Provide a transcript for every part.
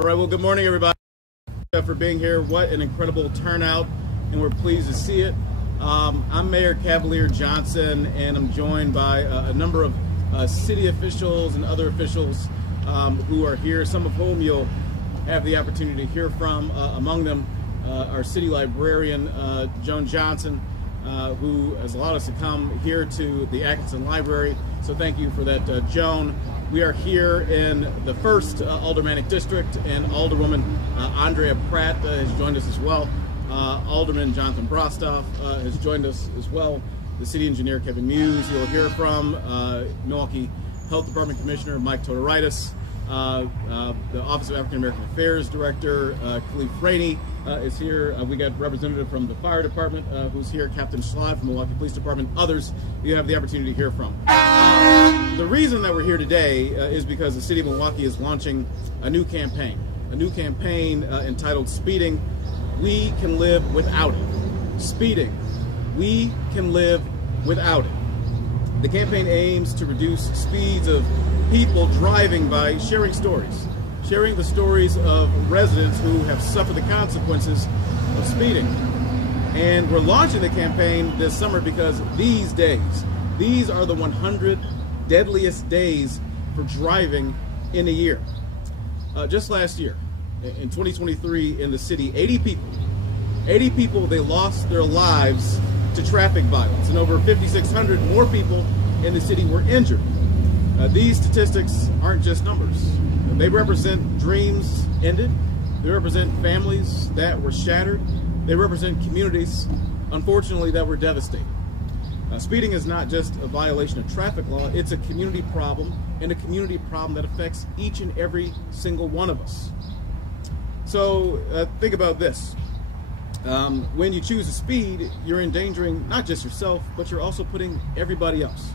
All right, well, good morning, everybody, for being here. What an incredible turnout, and we're pleased to see it. I'm Mayor Cavalier Johnson, and I'm joined by a number of city officials and other officials who are here, some of whom you'll have the opportunity to hear from. Among them, our city librarian, Joan Johnson, who has allowed us to come here to the Atkinson Library. So thank you for that, Joan. We are here in the 1st Aldermanic District, and Alderwoman Andrea Pratt has joined us as well. Alderman Jonathan Brostoff has joined us as well. The City Engineer Kevin Muse, you'll hear from Milwaukee Health Department Commissioner Mike Todoritis. The Office of African American Affairs Director Khalif Rainey is here. We got a representative from the Fire Department who's here, Captain Schlad from the Milwaukee Police Department. Others you have the opportunity to hear from. The reason that we're here today is because the City of Milwaukee is launching a new campaign entitled Speeding, We Can Live Without It. Speeding, we can live without it. The campaign aims to reduce speeds of people driving by sharing the stories of residents who have suffered the consequences of speeding. And we're launching the campaign this summer because these are the 100 deadliest days for driving in a year. Just last year, in 2023 in the city, 80 people, they lost their lives to traffic violence, and over 5,600 more people in the city were injured. These statistics aren't just numbers. They represent dreams ended. They represent families that were shattered. They represent communities, unfortunately, that were devastated. Speeding is not just a violation of traffic law, it's a community problem, and a community problem that affects each and every single one of us. So think about this. When you choose to speed, you're endangering not just yourself, but you're also putting everybody else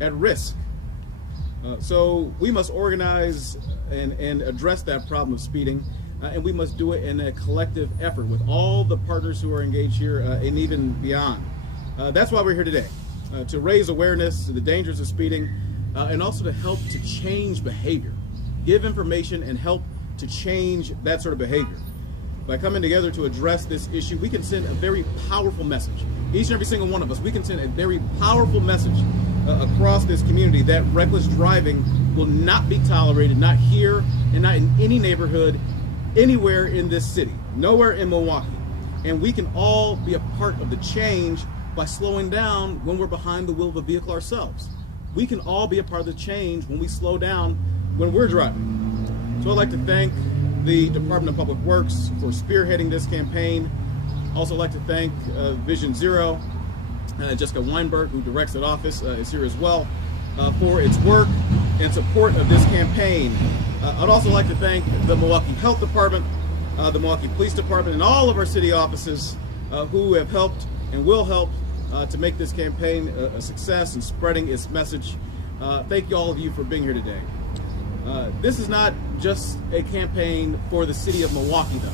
at risk. So we must organize and address that problem of speeding, and we must do it in a collective effort with all the partners who are engaged here and even beyond. That's why we're here today, to raise awareness to the dangers of speeding and also to help to change behavior, give information and help to change that sort of behavior. By coming together to address this issue, we can send a very powerful message. Each and every single one of us, we can send a very powerful message across this community that reckless driving will not be tolerated, not here and not in any neighborhood, anywhere in this city, nowhere in Milwaukee. And we can all be a part of the change by slowing down when we're behind the wheel of a vehicle ourselves. We can all be a part of the change when we slow down when we're driving. So I'd like to thank the Department of Public Works for spearheading this campaign. Also like to thank Vision Zero, Jessica Weinberg, who directs that office, is here as well, for its work and support of this campaign. I'd also like to thank the Milwaukee Health Department, the Milwaukee Police Department, and all of our city offices who have helped and will help to make this campaign a success and spreading its message. Thank you, all of you, for being here today. This is not just a campaign for the city of Milwaukee, though.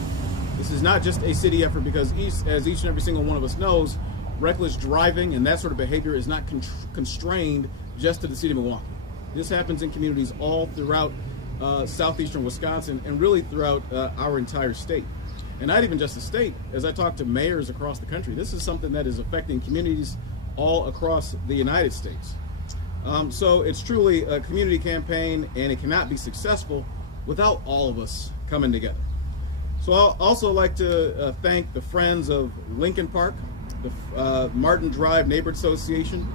This is not just a city effort because, as each and every single one of us knows, reckless driving and that sort of behavior is not constrained just to the city of Milwaukee. This happens in communities all throughout southeastern Wisconsin and really throughout our entire state. And not even just the state. As I talk to mayors across the country, this is something that is affecting communities all across the United States. So it's truly a community campaign, and it cannot be successful without all of us coming together. So I'll also like to thank the Friends of Lincoln Park, the Martin Drive Neighborhood Association,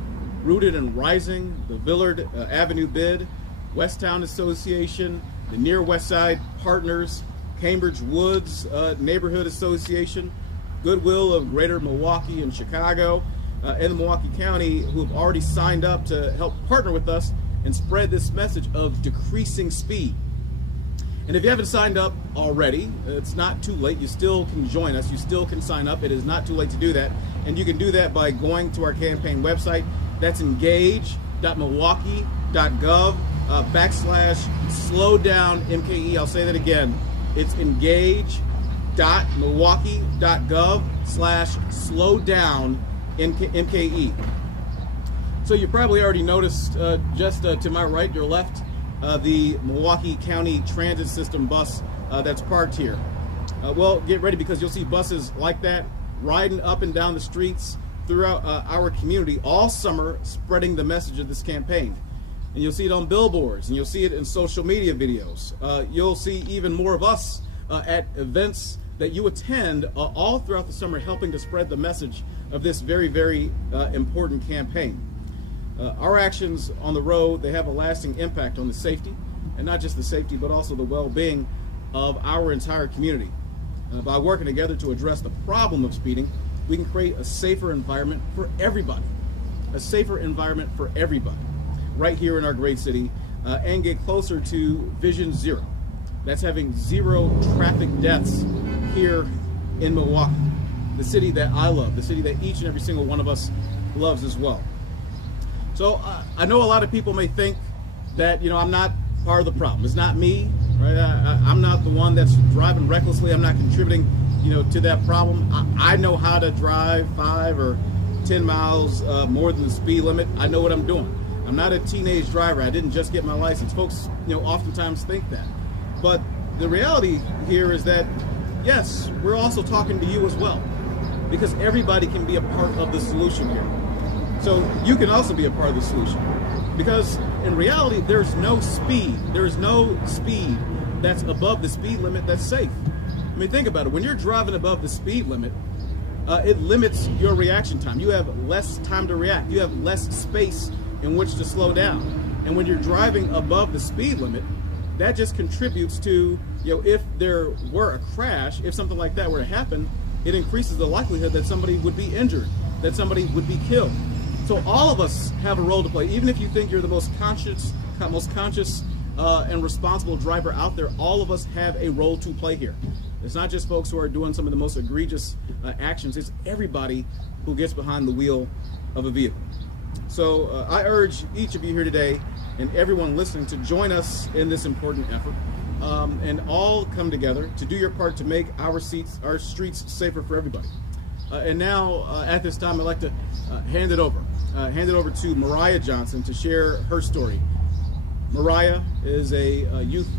Rooted and Rising, the Villard Avenue Bid, Westtown Association, the Near West Side Partners, Cambridge Woods Neighborhood Association, Goodwill of Greater Milwaukee and Chicago, and the Milwaukee County, who have already signed up to help partner with us and spread this message of decreasing speed. And if you haven't signed up already, it's not too late. You still can join us. You still can sign up. It is not too late to do that. And you can do that by going to our campaign website. That's engage.milwaukee.gov /slowdown-MKE. I'll say that again. It's engage.milwaukee.gov /slowdown-MKE. So you probably already noticed just to my right, your left, the Milwaukee County Transit System bus that's parked here. Well, get ready, because you'll see buses like that riding up and down the streets throughout our community all summer, spreading the message of this campaign. And you'll see it on billboards, and you'll see it in social media videos. You'll see even more of us at events that you attend all throughout the summer, helping to spread the message of this very, very important campaign. Our actions on the road, they have a lasting impact on the safety, and not just the safety, but also the well-being of our entire community. By working together to address the problem of speeding, we can create a safer environment for everybody. A safer environment for everybody, right here in our great city, and get closer to Vision Zero. That's having 0 traffic deaths here in Milwaukee, the city that I love, the city that each and every single one of us loves as well. So I know a lot of people may think that, I'm not part of the problem. It's not me, right? I'm not the one that's driving recklessly. I'm not contributing, to that problem. I know how to drive 5 or 10 miles more than the speed limit. I know what I'm doing. I'm not a teenage driver. I didn't just get my license. Folks, oftentimes think that. But the reality here is that, yes, we're also talking to you as well, because everybody can be a part of the solution here. So you can also be a part of the solution, because in reality, there's no speed. There's no speed that's above the speed limit that's safe. I mean, think about it. When you're driving above the speed limit, it limits your reaction time. You have less time to react. You have less space in which to slow down. And when you're driving above the speed limit, that just contributes to, if there were a crash, if something like that were to happen, it increases the likelihood that somebody would be injured, that somebody would be killed. So all of us have a role to play. Even if you think you're the most conscious and responsible driver out there, all of us have a role to play here. It's not just folks who are doing some of the most egregious actions. It's everybody who gets behind the wheel of a vehicle. So I urge each of you here today and everyone listening to join us in this important effort, and all come together to do your part to make our streets safer for everybody. And now, at this time, I'd like to hand it over to Mariah Johnson to share her story. Mariah is a youth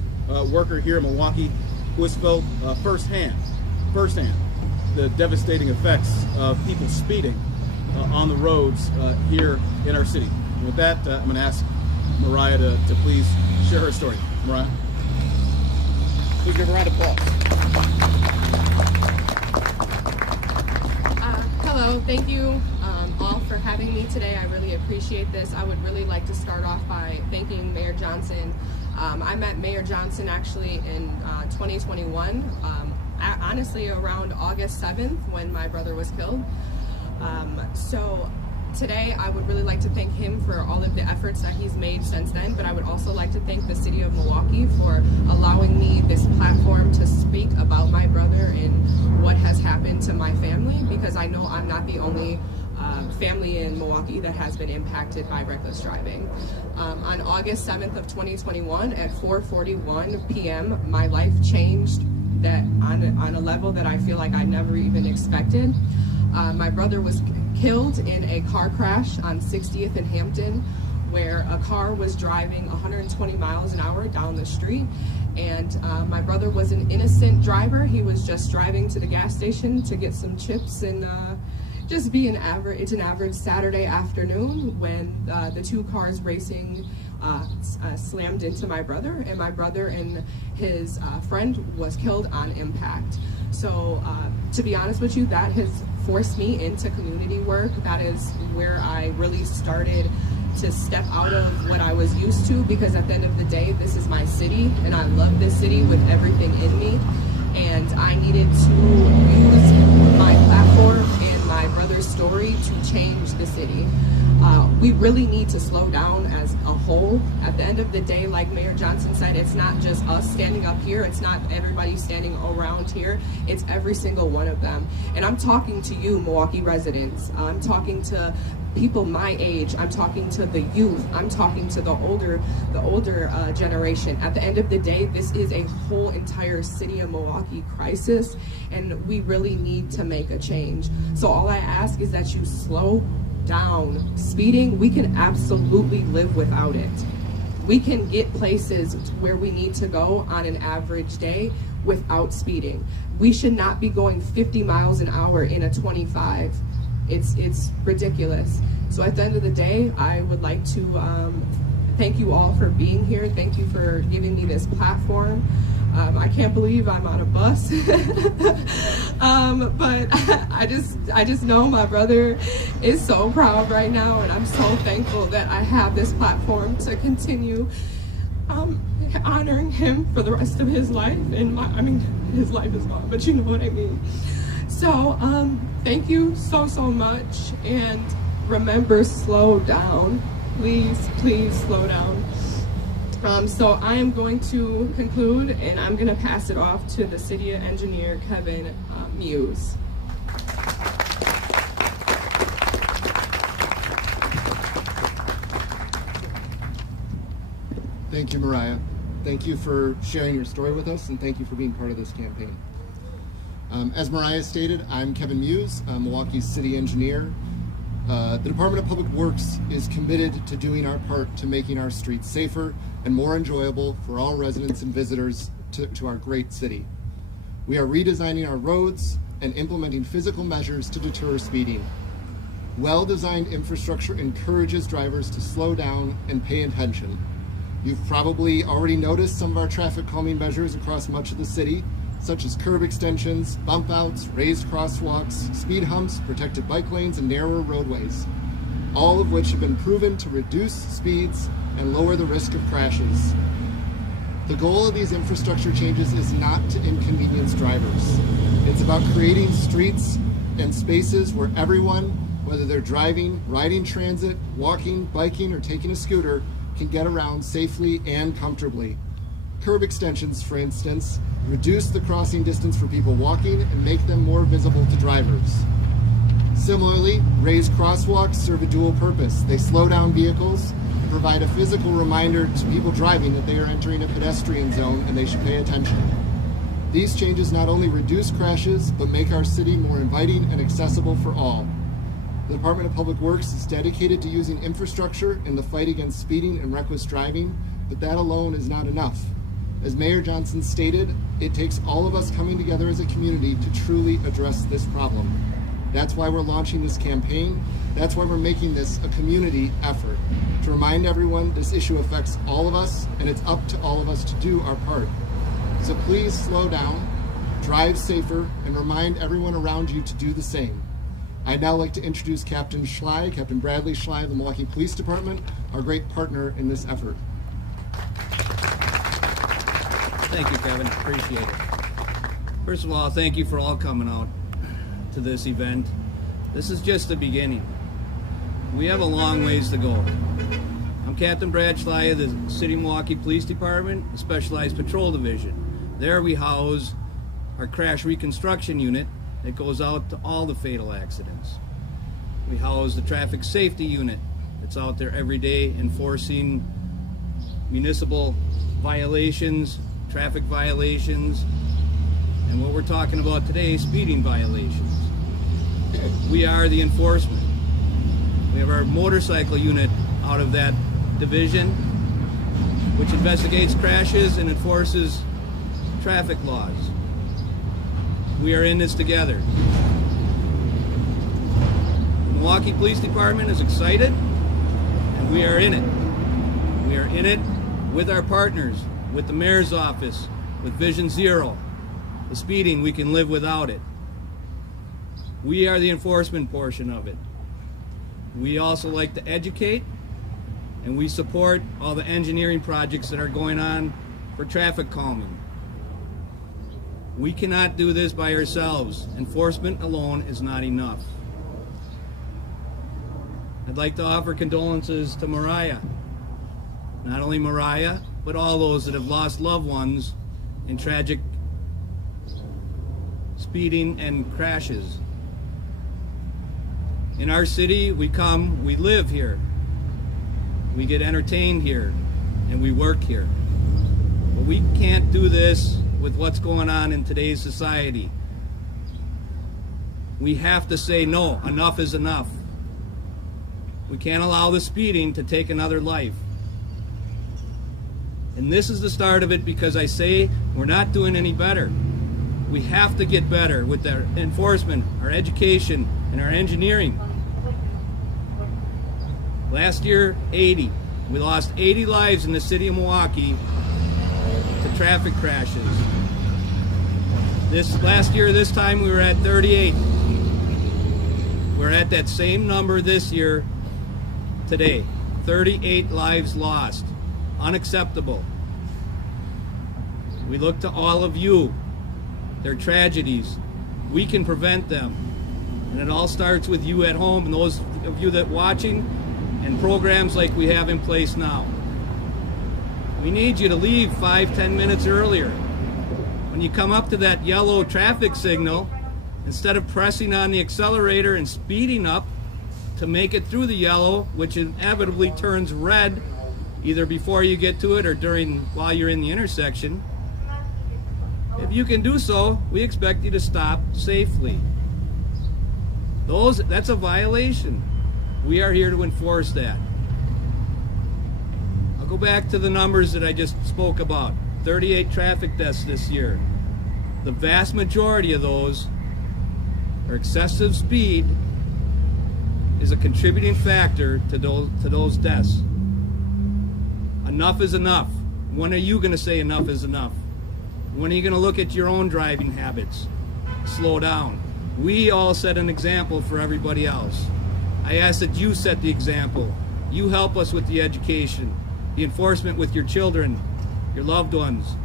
worker here in Milwaukee who has felt firsthand the devastating effects of people speeding on the roads here in our city. And with that, I'm going to ask Mariah to please share her story. Mariah, please give a round of applause. Hello, thank you all for having me today. I really appreciate this. I would really like to start off by thanking Mayor Johnson. I met Mayor Johnson actually in 2021, honestly around August 7th when my brother was killed. So today I would really like to thank him for all of the efforts that he's made since then, but I would also like to thank the City of Milwaukee for allowing me this platform to speak about my brother and what has happened to my family, because I know I'm not the only family in Milwaukee that has been impacted by reckless driving. On August 7th of 2021 at 4:41 p.m. my life changed on a level that I feel like I never even expected. My brother was killed in a car crash on 60th and Hampton, where a car was driving 120 miles an hour down the street, and my brother was an innocent driver. He was just driving to the gas station to get some chips and just be an average Saturday afternoon when the two cars racing slammed into my brother, and my brother and his friend was killed on impact. So to be honest with you, that has forced me into community work. That is where I really started to step out of what I was used to, because at the end of the day, this is my city and I love this city with everything in me, and I needed to use my platform and my brother's story to change the city. We really need to slow down as a whole. At the end of the day, like Mayor Johnson said, it's not just us standing up here, it's not everybody standing around here, it's every single one of them. And I'm talking to you, Milwaukee residents. I'm talking to people my age, I'm talking to the youth, I'm talking to the older generation. At the end of the day, this is a whole entire City of Milwaukee crisis, and we really need to make a change. So all I ask is that you slow down. Speeding, we can absolutely live without it. We can get places where we need to go on an average day without speeding. We should not be going 50 miles an hour in a 25. It's ridiculous. So at the end of the day, I would like to thank you all for being here. Thank you for giving me this platform. I can't believe I'm on a bus, but I just know my brother is so proud right now, and I'm so thankful that I have this platform to continue honoring him for the rest of his life. And his life is gone, but you know what I mean. So thank you so much, and remember, slow down. Please slow down. So I am going to conclude, and I'm going to pass it off to the city engineer, Kevin Muse. Thank you, Mariah. Thank you for sharing your story with us, and thank you for being part of this campaign. As Mariah stated, I'm Kevin Muse, Milwaukee's city engineer. The Department of Public Works is committed to doing our part to making our streets safer and more enjoyable for all residents and visitors to our great city. We are redesigning our roads and implementing physical measures to deter speeding. Well-designed infrastructure encourages drivers to slow down and pay attention. You've probably already noticed some of our traffic calming measures across much of the city, such as curb extensions, bump outs, raised crosswalks, speed humps, protected bike lanes, and narrower roadways, all of which have been proven to reduce speeds and lower the risk of crashes. The goal of these infrastructure changes is not to inconvenience drivers. It's about creating streets and spaces where everyone, whether they're driving, riding transit, walking, biking, or taking a scooter, can get around safely and comfortably. Curb extensions, for instance, reduce the crossing distance for people walking and make them more visible to drivers. Similarly, raised crosswalks serve a dual purpose. They slow down vehicles and provide a physical reminder to people driving that they are entering a pedestrian zone and they should pay attention. These changes not only reduce crashes, but make our city more inviting and accessible for all. The Department of Public Works is dedicated to using infrastructure in the fight against speeding and reckless driving, but that alone is not enough. As Mayor Johnson stated, it takes all of us coming together as a community to truly address this problem. That's why we're launching this campaign. That's why we're making this a community effort, to remind everyone this issue affects all of us, and it's up to all of us to do our part. So please slow down, drive safer, and remind everyone around you to do the same. I'd now like to introduce Captain Bradley Schley of the Milwaukee Police Department, our great partner in this effort. Thank you, Kevin. Appreciate it. First of all, thank you for all coming out to this event. This is just the beginning. We have a long ways to go. I'm Captain Brad Schley of the City of Milwaukee Police Department, the Specialized Patrol Division. There we house our crash reconstruction unit that goes out to all the fatal accidents. We house the traffic safety unit that's out there every day enforcing municipal violations, traffic violations, and what we're talking about today, speeding violations. We are the enforcement. We have our motorcycle unit out of that division, which investigates crashes and enforces traffic laws. We are in this together. The Milwaukee Police Department is excited, and we are in it. We are in it with our partners, with the Mayor's Office, with Vision Zero. The speeding, we can live without it. We are the enforcement portion of it. We also like to educate, and we support all the engineering projects that are going on for traffic calming. We cannot do this by ourselves. Enforcement alone is not enough. I'd like to offer condolences to Mariah. Not only Mariah, but all those that have lost loved ones in tragic speeding and crashes. In our city, we come, we live here. We get entertained here, and we work here. But we can't do this with what's going on in today's society. We have to say no, enough is enough. We can't allow the speeding to take another life. And this is the start of it, because I say we're not doing any better. We have to get better with our enforcement, our education, and our engineering. Last year, 80. We lost 80 lives in the city of Milwaukee to traffic crashes. This last year, this time we were at 38. We're at that same number this year today. 38 lives lost. Unacceptable. We look to all of you. They're tragedies. We can prevent them. And it all starts with you at home and those of you that are watching, and programs like we have in place now. We need you to leave 5-10 minutes earlier. When you come up to that yellow traffic signal, instead of pressing on the accelerator and speeding up to make it through the yellow, which inevitably turns red either before you get to it or while you're in the intersection, if you can do so, we expect you to stop safely. That's a violation. We are here to enforce that. I'll go back to the numbers that I just spoke about. 38 traffic deaths this year. The vast majority of those are excessive speed is a contributing factor to those deaths. Enough is enough. When are you going to say enough is enough? When are you going to look at your own driving habits? Slow down. We all set an example for everybody else. I ask that you set the example. You help us with the education, the enforcement with your children, your loved ones,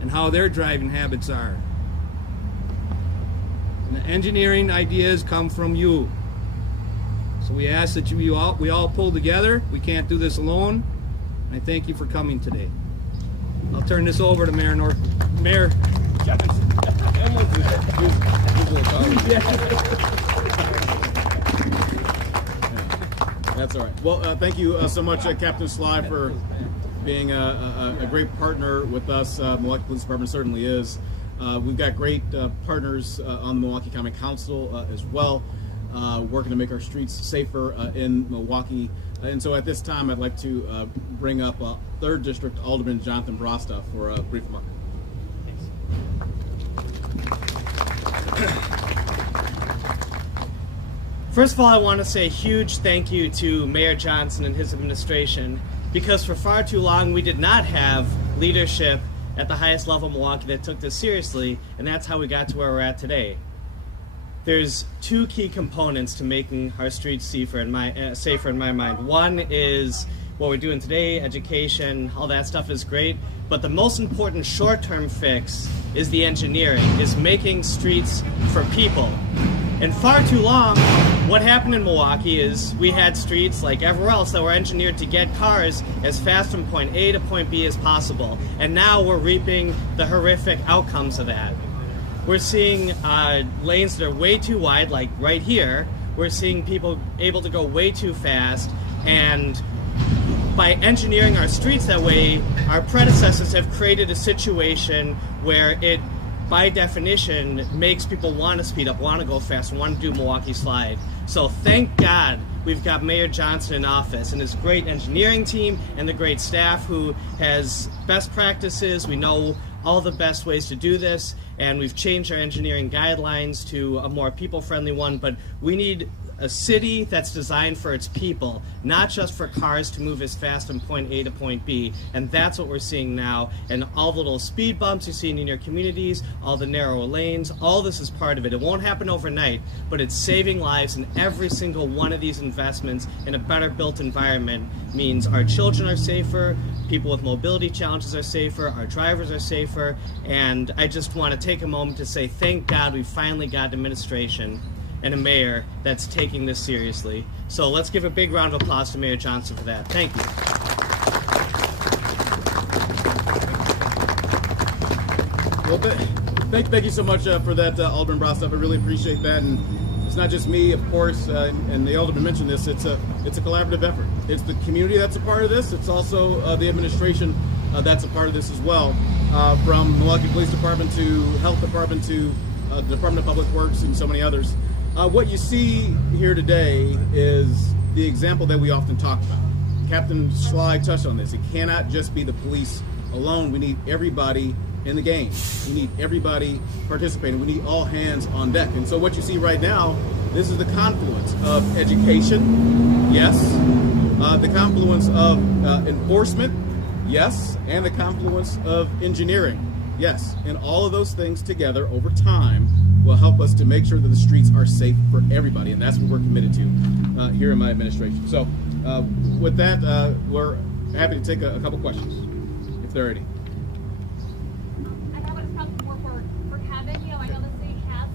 and how their driving habits are. And the engineering ideas come from you. So we ask that we all pull together. We can't do this alone. And I thank you for coming today. I'll turn this over to Mayor Jefferson. That's all right. Well, thank you so much, Captain Sly, for being a great partner with us. Milwaukee Police Department certainly is. We've got great partners on the Milwaukee County Council as well, working to make our streets safer in Milwaukee. And so at this time, I'd like to bring up 3rd District Alderman Jonathan Brosta for a brief remark. First of all, I want to say a huge thank you to Mayor Johnson and his administration, because for far too long we did not have leadership at the highest level in Milwaukee that took this seriously, and that's how we got to where we're at today. There's 2 key components to making our streets safer in my mind. One is what we're doing today, education, all that stuff is great, but the most important short-term fix is the engineering, is making streets for people. And far too long, what happened in Milwaukee is we had streets like everywhere else that were engineered to get cars as fast from point A to point B as possible. And now we're reaping the horrific outcomes of that. We're seeing lanes that are way too wide, like right here. We're seeing people able to go way too fast, and by engineering our streets that way, our predecessors have created a situation where it, by definition, makes people want to speed up, want to go fast, want to do Milwaukee Slide. So thank God we've got Mayor Johnson in office and his great engineering team and the great staff who has best practices. We know all the best ways to do this, and we've changed our engineering guidelines to a more people-friendly one, but we need a city that's designed for its people, not just for cars to move as fast from point A to point B. And that's what we're seeing now. And all the little speed bumps you're seeing in your communities, all the narrower lanes, all this is part of it. It won't happen overnight, but it's saving lives, and every single one of these investments in a better built environment means our children are safer, people with mobility challenges are safer, our drivers are safer, and I just want to take a moment to say thank God we finally got an administration and a mayor that's taking this seriously. So let's give a big round of applause to Mayor Johnson for that. Thank you. Well, thank you so much for that, Alderman Brosta. I really appreciate that. And it's not just me, of course, and the Alderman mentioned this. It's a collaborative effort. It's the community that's a part of this. It's also the administration that's a part of this as well. From Milwaukee Police Department to Health Department to the Department of Public Works and so many others. What you see here today is the example that we often talk about. Captain Sly touched on this. It cannot just be the police alone, we need everybody in the game. We need everybody participating. We need all hands on deck. And so what you see right now, this is the confluence of education, yes, the confluence of enforcement, yes, and the confluence of engineering, yes. And all of those things together over time will help us to make sure that the streets are safe for everybody, and that's what we're committed to here in my administration. So with that, we're happy to take a couple questions, if there are any. I know it's probably more for Kevin. You know, I know the city has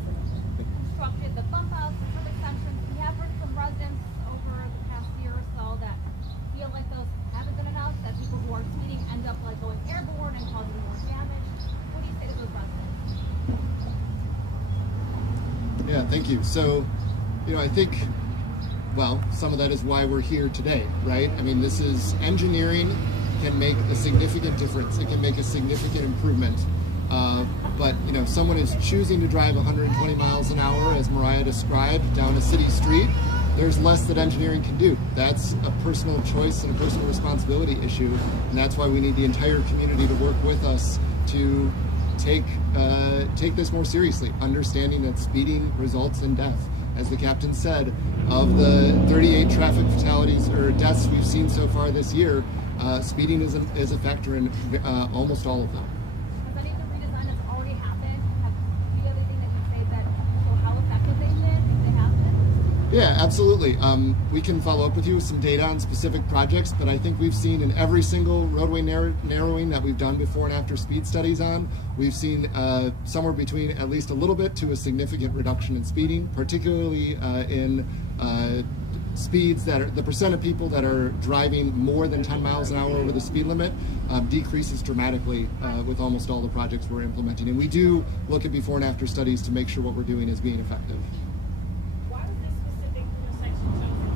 constructed the bump outs, the curb extensions. We have heard from residents over the past year or so that feel like those haven't been enough, that people who are speeding end up like going airborne and causing more damage. What do you say to those residents? Yeah, thank you. So, you know, I think, well, some of that is why we're here today, right? I mean, this is engineering can make a significant difference. It can make a significant improvement. But, you know, someone is choosing to drive 120 miles an hour, as Mariah described, down a city street. There's less that engineering can do. That's a personal choice and a personal responsibility issue. And that's why we need the entire community to work with us to take this more seriously, understanding that speeding results in death. As the captain said, of the 38 traffic fatalities or deaths we've seen so far this year, speeding is a factor in almost all of them. Has any of the redesign that's already happened? Do you have anything that you say that show how effective they've been, if they have been? Yeah, absolutely. We can follow up with you with some data on specific projects, but I think we've seen in every single roadway narrowing that we've done before and after speed studies on, we've seen somewhere between at least a little bit to a significant reduction in speeding, particularly in speeds that are, the percent of people that are driving more than 10 miles an hour over the speed limit decreases dramatically with almost all the projects we're implementing. And we do look at before and after studies to make sure what we're doing is being effective. Why was this specific intersection chosen?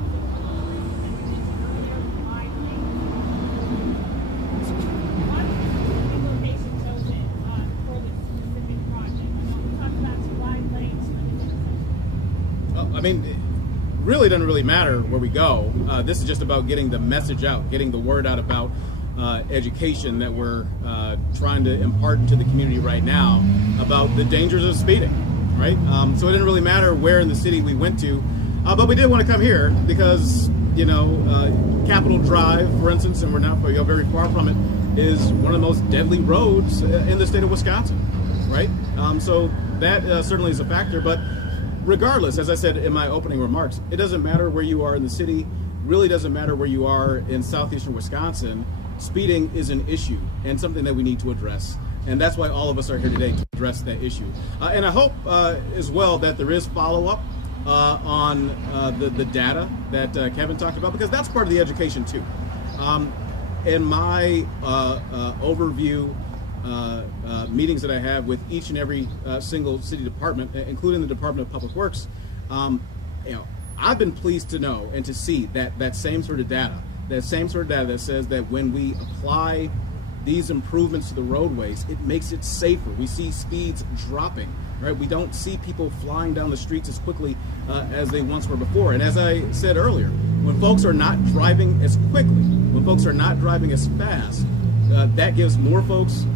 Why was this specific location chosen for this specific project? I know we talked about two wide lanes for this intersection. I mean, it really doesn't really matter where we go. This is just about getting the message out, getting the word out about education that we're trying to impart into the community right now about the dangers of speeding, right? So it didn't really matter where in the city we went to, but we did want to come here because, you know, Capitol Drive, for instance, and we're not very far from it, is one of the most deadly roads in the state of Wisconsin, right? So that certainly is a factor, but regardless, as I said in my opening remarks, it doesn't matter where you are in the city, really doesn't matter where you are in southeastern Wisconsin. Speeding is an issue and something that we need to address. And that's why all of us are here today, to address that issue. And I hope as well that there is follow-up on the data that Kevin talked about, because that's part of the education too. In my overview meetings that I have with each and every single city department, including the Department of Public Works, you know, I've been pleased to know and to see that same sort of data, that says that when we apply these improvements to the roadways, it makes it safer. We see speeds dropping, right? We don't see people flying down the streets as quickly as they once were before. And as I said earlier, when folks are not driving as quickly, when folks are not driving as fast, that gives more folks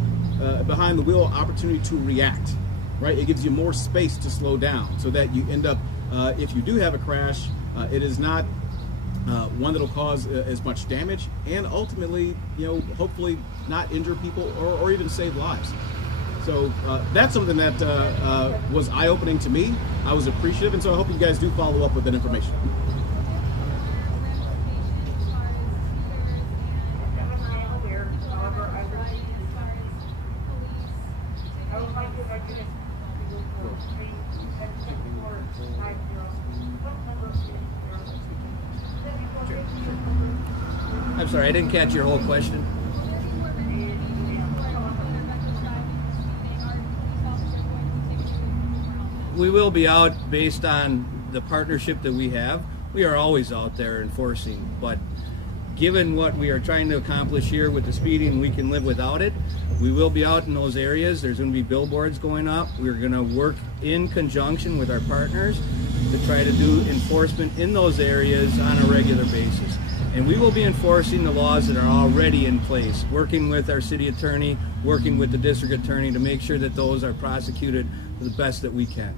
behind the wheel opportunity to react, right? It gives you more space to slow down so that you end up, if you do have a crash, it is not one that'll cause as much damage, and ultimately, you know, hopefully not injure people or even save lives. So that's something that was eye-opening to me. I was appreciative, and so I hope you guys do follow up with that information. I'm sorry, I didn't catch your whole question. We will be out based on the partnership that we have. We are always out there enforcing, but given what we are trying to accomplish here with the speeding, we can live without it. We will be out in those areas. There's going to be billboards going up. We're going to work in conjunction with our partners to try to do enforcement in those areas on a regular basis. And we will be enforcing the laws that are already in place, working with our city attorney, working with the district attorney to make sure that those are prosecuted to the best that we can.